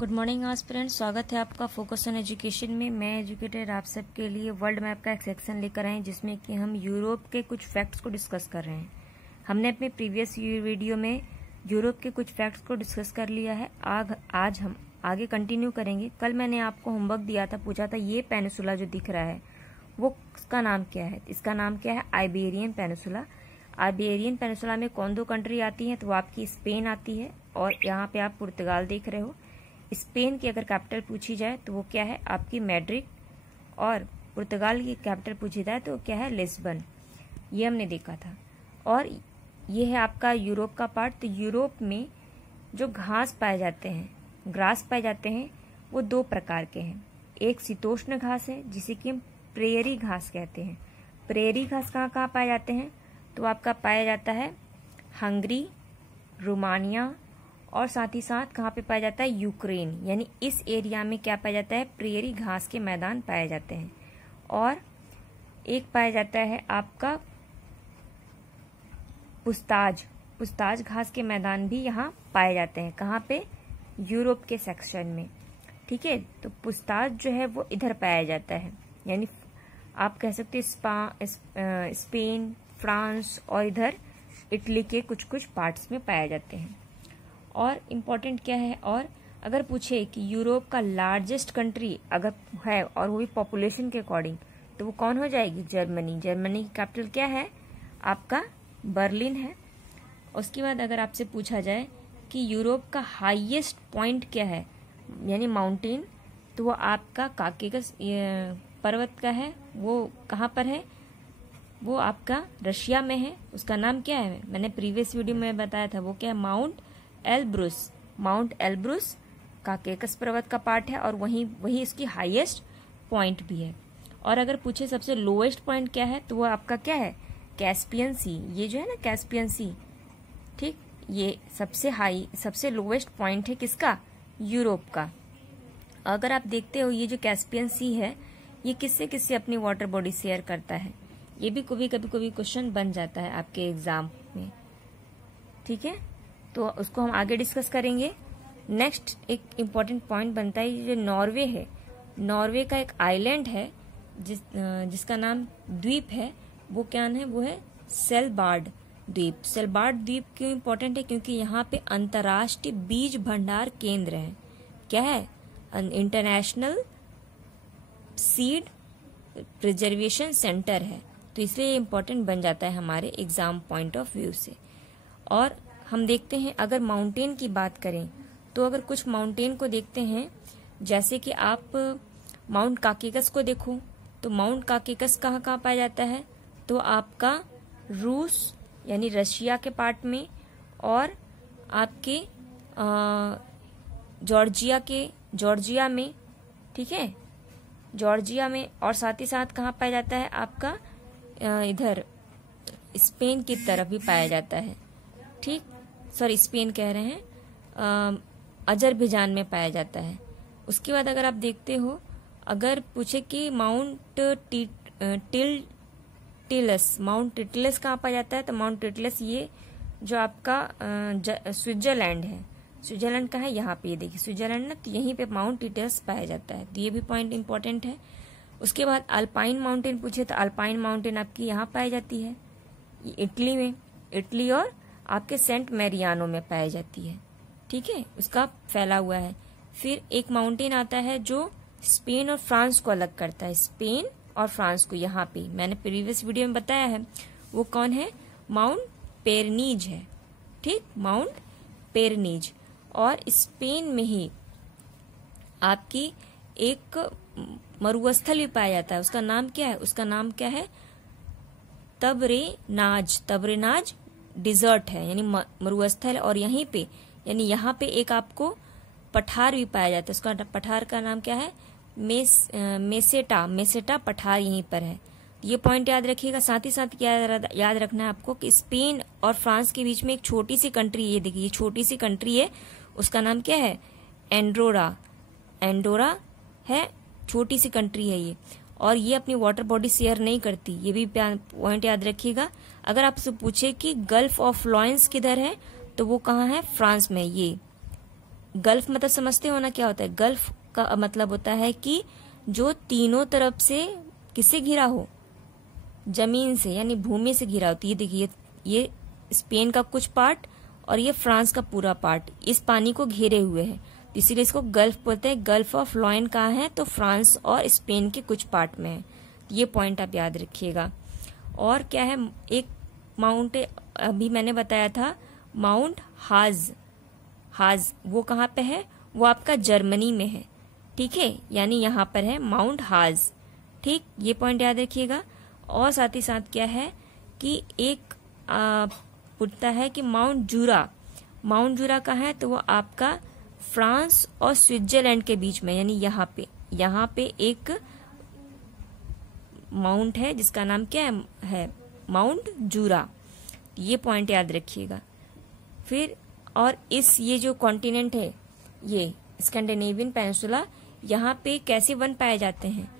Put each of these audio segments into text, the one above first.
Good morning aspirants, स्वागत है आपका फोकस ऑन एजुकेशन में। मैं एजुकेटर आप सबके लिए वर्ल्ड मैप का एक सेक्शन लेकर आए जिसमें कि हम यूरोप के कुछ फैक्ट्स को डिस्कस कर रहे हैं। हमने अपने प्रीवियस वीडियो में यूरोप के कुछ फैक्ट्स को डिस्कस कर लिया है। आज हम आगे कंटिन्यू करेंगे। कल मैंने आपको होमवर्क दिया था, पूछा था ये पेनिसुला जो दिख रहा है वो इसका नाम क्या है। इसका नाम क्या है? Iberian peninsula. आइबेरियन पेनिसुला में कौन दो कंट्री आती है? तो वो आपकी स्पेन आती है और यहाँ पे आप पुर्तगाल देख रहे हो। स्पेन की अगर कैपिटल पूछी जाए तो वो क्या है? आपकी मैड्रिड। और पुर्तगाल की कैपिटल पूछी जाए तो क्या है? लिस्बन। ये हमने देखा था। और ये है आपका यूरोप का पार्ट। तो यूरोप में जो घास पाए जाते हैं, ग्रास पाए जाते हैं, वो दो प्रकार के हैं। एक शीतोष्ण घास है जिसे कि हम प्रेयरी घास कहते हैं। प्रेयरी घास कहाँ कहाँ पाए जाते हैं? तो आपका पाया जाता है हंगरी, रोमानिया और साथ ही साथ कहाँ पे पाया जाता है? यूक्रेन। यानी इस एरिया में क्या पाया जाता है? प्रेयरी घास के मैदान पाए जाते हैं। और एक पाया जाता है आपका पुस्ताज घास के मैदान भी यहाँ पाए जाते हैं। कहाँ पे? यूरोप के सेक्शन में। ठीक है, तो पुस्ताज जो है वो इधर पाया जाता है। यानी आप कह सकते हैं स्पेन, फ्रांस और इधर इटली के कुछ कुछ पार्ट्स में पाए जाते हैं। और इम्पोर्टेंट क्या है? और अगर पूछे कि यूरोप का लार्जेस्ट कंट्री अगर है और वो भी पॉपुलेशन के अकॉर्डिंग, तो वो कौन हो जाएगी? जर्मनी। जर्मनी की कैपिटल क्या है? आपका बर्लिन है। उसके बाद अगर आपसे पूछा जाए कि यूरोप का हाईएस्ट पॉइंट क्या है, यानी माउंटेन, तो वो आपका काकेकस पर्वत का है। वो कहाँ पर है? वो आपका रशिया में है। उसका नाम क्या है? मैंने प्रीवियस वीडियो में बताया था। वो क्या है? माउंट एल्ब्रुस काकेकस पर्वत का पार्ट है और वही इसकी हाईएस्ट पॉइंट भी है। और अगर पूछे सबसे लोएस्ट पॉइंट क्या है, तो वो आपका क्या है? कैस्पियन सी। ये जो है ना कैस्पियन सी, ठीक, ये सबसे लोएस्ट पॉइंट है किसका? यूरोप का। अगर आप देखते हो ये जो कैस्पियन सी है ये किससे किससे अपनी वाटर बॉडी शेयर करता है? ये भी कभी कभी क्वेश्चन बन जाता है आपके एग्जाम में। ठीक है, तो उसको हम आगे डिस्कस करेंगे। नेक्स्ट एक इम्पॉर्टेंट पॉइंट बनता है, ये जो नॉर्वे है, नॉर्वे का एक आइलैंड है जिसका नाम द्वीप है। वो क्या है? वो है सेलबार्ड द्वीप। सेलबार्ड द्वीप क्यों इम्पोर्टेंट है? क्योंकि यहाँ पे अंतर्राष्ट्रीय बीज भंडार केंद्र है। क्या है? इंटरनेशनल सीड प्रिजर्वेशन सेंटर है। तो इसलिए ये इम्पोर्टेंट बन जाता है हमारे एग्जाम पॉइंट ऑफ व्यू से। और हम देखते हैं अगर माउंटेन की बात करें तो अगर कुछ माउंटेन को देखते हैं, जैसे कि आप माउंट काकेकस को देखो, तो माउंट काकेकस कहाँ कहाँ पाया जाता है? तो आपका रूस यानी रशिया के पार्ट में, और आपके जॉर्जिया में, ठीक है, जॉर्जिया में। और साथ ही साथ कहाँ पाया जाता है? आपका इधर स्पेन की तरफ भी पाया जाता है। ठीक, सॉरी स्पेन कह रहे हैं, अजरबैजान में पाया जाता है। उसके बाद अगर आप देखते हो, अगर पूछे कि माउंट टिटलस कहाँ पाया जाता है, तो माउंट टिटलस ये जो आपका स्विट्जरलैंड है। स्विट्जरलैंड का है यहाँ पे, ये देखिए स्विट्जरलैंड ना, तो यहीं पे माउंट टिटलस पाया जाता है। तो ये भी पॉइंट इंपॉर्टेंट है। उसके बाद अल्पाइन माउंटेन पूछे तो अल्पाइन माउंटेन आपकी यहाँ पाई जाती है, इटली में। इटली और आपके सेंट मैरियानो में पाई जाती है। ठीक है, उसका फैला हुआ है। फिर एक माउंटेन आता है जो स्पेन और फ्रांस को अलग करता है। स्पेन और फ्रांस को यहाँ पे मैंने प्रीवियस वीडियो में बताया है। वो कौन है? माउंट पेरनीज है। ठीक, माउंट पेरनीज। और स्पेन में ही आपकी एक मरुस्थल भी पाया जाता है। उसका नाम क्या है? उसका नाम क्या है? तबरेनाज डिजर्ट है, यानी मरुस्थल। और यहीं पे यानी यहाँ पे एक आपको पठार भी पाया जाता है। उसका पठार का नाम क्या है? मेसेटा पठार यहीं पर है। ये पॉइंट याद रखिएगा। साथ ही साथ क्या याद रखना है आपको कि स्पेन और फ्रांस के बीच में एक छोटी सी कंट्री, ये देखिए छोटी सी कंट्री है, उसका नाम क्या है? एंडोरा है, छोटी सी कंट्री है ये। और ये अपनी वाटर बॉडी शेयर नहीं करती, ये भी पॉइंट याद रखिएगा। अगर आपसे पूछे कि गल्फ ऑफ लॉयंस किधर है, तो वो कहाँ है? फ्रांस में। ये गल्फ मतलब समझते हो ना क्या होता है? गल्फ का मतलब होता है कि जो तीनों तरफ से किससे घिरा हो? जमीन से, यानी भूमि से घिरा हो। तो ये देखिए, ये स्पेन का कुछ पार्ट और ये फ्रांस का पूरा पार्ट इस पानी को घेरे हुए है, इसीलिए इसको गल्फ बोलते हैं। गल्फ ऑफ लॉयन कहाँ है? तो फ्रांस और स्पेन के कुछ पार्ट में है। ये पॉइंट आप याद रखिएगा। और क्या है, एक माउंट अभी मैंने बताया था, माउंट हाज। वो कहाँ पे है? वो आपका जर्मनी में है, ठीक है, यानी यहाँ पर है माउंट हाज। ठीक, ये पॉइंट याद रखिएगा। और साथ ही साथ क्या है कि एक पूछता है कि माउंट जूरा कहाँ है? तो वो आपका फ्रांस और स्विट्जरलैंड के बीच में, यानी यहाँ पे एक माउंट है जिसका नाम क्या है? माउंट जूरा। ये पॉइंट याद रखिएगा। फिर और ये जो कॉन्टिनेंट है, ये स्कैंडिनेवियन पेनिनसुला, यहाँ पे कैसे वन पाए जाते हैं?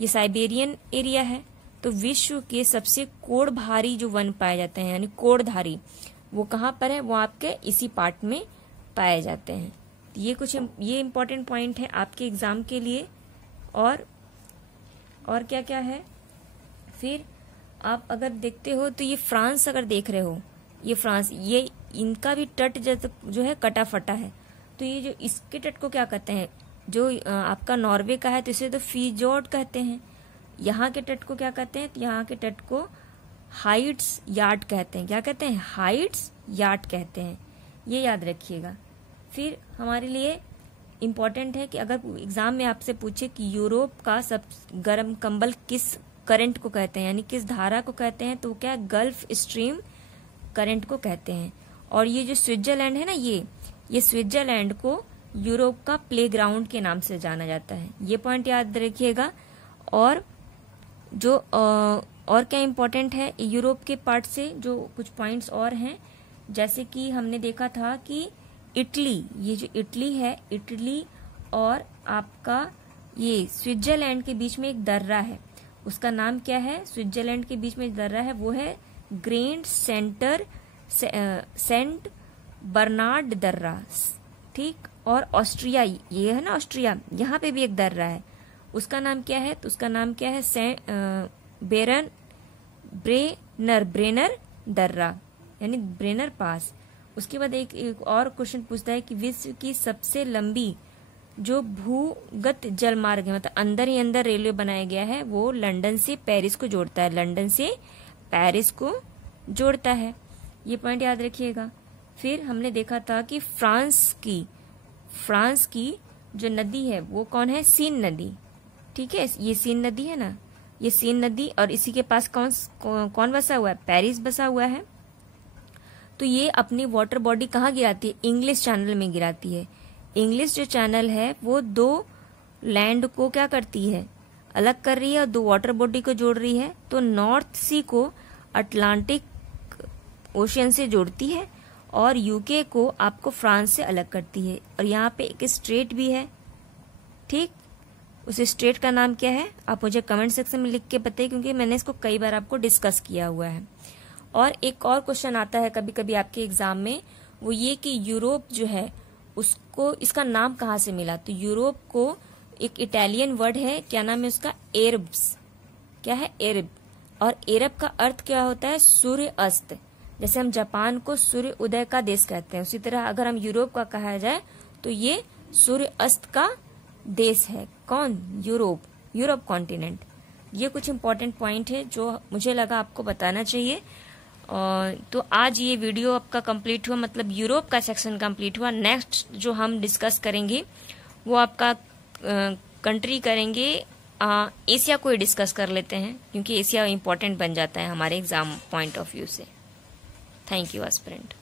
ये साइबेरियन एरिया है। तो विश्व के सबसे कोड़धारी जो वन पाए जाते हैं, यानी कोड़धारी, वो कहाँ पर है? वो आपके इसी पार्ट में पाए जाते हैं। ये इम्पोर्टेंट पॉइंट है आपके एग्जाम के लिए। और क्या क्या है? फिर आप अगर देखते हो तो ये फ्रांस अगर देख रहे हो, ये फ्रांस, ये इनका भी तट जो है कटा फटा है। तो ये जो इसके तट को क्या कहते हैं? जो आपका नॉर्वे का है तो इसे तो फीजोर्ड कहते हैं। यहाँ के तट को क्या कहते हैं? तो यहाँ के तट को हाइट्स यार्ड कहते हैं। क्या कहते हैं? हाइट्स यार्ड कहते हैं। ये याद रखिएगा। फिर हमारे लिए इम्पोर्टेंट है कि अगर एग्जाम में आपसे पूछे कि यूरोप का सब गर्म कंबल किस करंट को कहते हैं, यानी किस धारा को कहते हैं, तो क्या है? गल्फ स्ट्रीम करंट को कहते हैं। और ये जो स्विट्जरलैंड है ना, ये स्विट्जरलैंड को यूरोप का प्लेग्राउंड के नाम से जाना जाता है। ये पॉइंट याद रखिएगा। और जो और क्या इम्पोर्टेंट है यूरोप के पार्ट से, जो कुछ पॉइंट्स और हैं, जैसे कि हमने देखा था कि इटली, ये जो इटली है, इटली और आपका ये स्विट्जरलैंड के बीच में एक दर्रा है, उसका नाम क्या है? स्विट्जरलैंड के बीच में दर्रा है, वो है ग्रेट सेंट बर्नार्ड दर्रा। ठीक, और ऑस्ट्रिया, ये है ना ऑस्ट्रिया, यहाँ पे भी एक दर्रा है, उसका नाम क्या है? तो उसका नाम क्या है? ब्रेनर दर्रा, यानी ब्रेनर पास। उसके बाद एक और क्वेश्चन पूछता है कि विश्व की सबसे लंबी जो भूगत जल मार्ग है, मतलब अंदर ही अंदर रेलवे बनाया गया है, वो लंदन से पेरिस को जोड़ता है। लंदन से पेरिस को जोड़ता है। ये पॉइंट याद रखिएगा। फिर हमने देखा था कि फ्रांस की जो नदी है वो कौन है? सीन नदी। ठीक है, ये सीन नदी है ना, ये सीन नदी, और इसी के पास कौन बसा हुआ है? पेरिस बसा हुआ है। तो ये अपनी वाटर बॉडी कहाँ गिराती है? इंग्लिश चैनल में गिराती है। इंग्लिश जो चैनल है वो दो लैंड को क्या करती है? अलग कर रही है और दो वाटर बॉडी को जोड़ रही है। तो नॉर्थ सी को अटलांटिक ओशियन से जोड़ती है और यूके को आपको फ्रांस से अलग करती है। और यहाँ पे एक स्ट्रेट भी है। ठीक, उस स्ट्रेट का नाम क्या है? आप मुझे कमेंट सेक्शन में लिख के बताइए, क्योंकि मैंने इसको कई बार आपको डिस्कस किया हुआ है। और एक और क्वेश्चन आता है कभी कभी आपके एग्जाम में, वो ये कि यूरोप जो है उसको, इसका नाम कहाँ से मिला? तो यूरोप को एक इटालियन वर्ड है, क्या नाम है उसका? एरब्स। क्या है? एरब। और एरब का अर्थ क्या होता है? सूर्य अस्त। जैसे हम जापान को सूर्य उदय का देश कहते हैं, उसी तरह अगर हम यूरोप का कहा जाए तो ये सूर्य अस्त का देश है। कौन? Europe continent. ये कुछ इंपॉर्टेंट पॉइंट है जो मुझे लगा आपको बताना चाहिए। तो आज ये वीडियो आपका कंप्लीट हुआ, मतलब यूरोप का सेक्शन कंप्लीट हुआ। नेक्स्ट जो हम डिस्कस करेंगे वो आपका कंट्री करेंगे, एशिया को ही डिस्कस कर लेते हैं, क्योंकि एशिया इंपॉर्टेंट बन जाता है हमारे एग्जाम पॉइंट ऑफ व्यू से। Thank you aspirant.